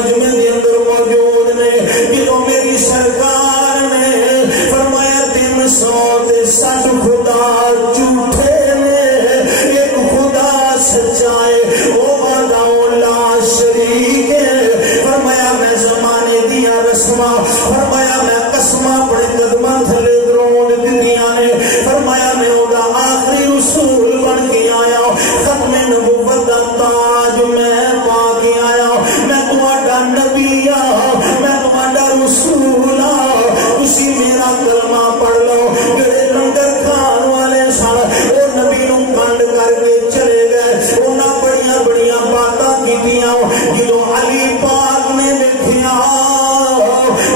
مجمع دے اندر موجود نے جدو میری سرکار نے فرمایا 360 خدا جھوٹے نے ایک خدا سچا ہے وہ وحدہ لا شریک ہے فرمایا میں زمانے دیا رسماں فرمایا میں قسماں اپنے قدماں تھلے دروڑ دتیاں نے فرمایا میں اودا آخری اصول بن کے آیا ختم نبوت دا تاج میں پا کے آیا میں تہاڈا نبی ہاں میں تہاڈا رسول ہاں تسی میرا کلمہ پڑھ لو جڑے لنگر کھان والے سن او نبی نوں کنڈ کر کے چلے گئے انہاں بڑیاں بڑیاں باتاں کیتیاں جدوں علی پاک نے دیکھیا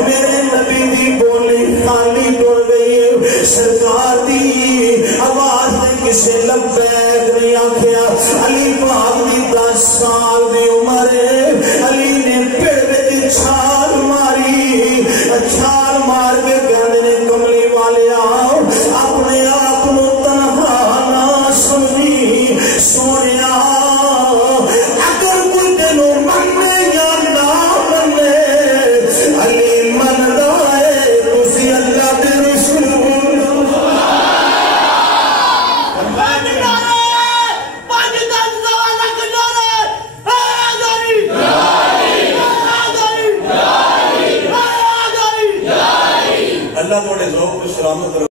میرے نبی دی بولی خالی ٹر گئی سرکار دی آواز نے کسے لبیک نہیں آکھیا علی پاک دی 10 سال دی عمر علی نے پیڑ وچ چھال ماری چھال مار کے کہندے نے کملی والے آؤ اپنے آپ نو تنہا نہ سمجھی سونیا اگر کوئی تینوں مننے یا نہ مننے علی مندا ہے تسی اللہ دے رسول اللہ تھوڑے ذوق کو سلامت